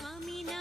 ಸ್ವಾಮಿನ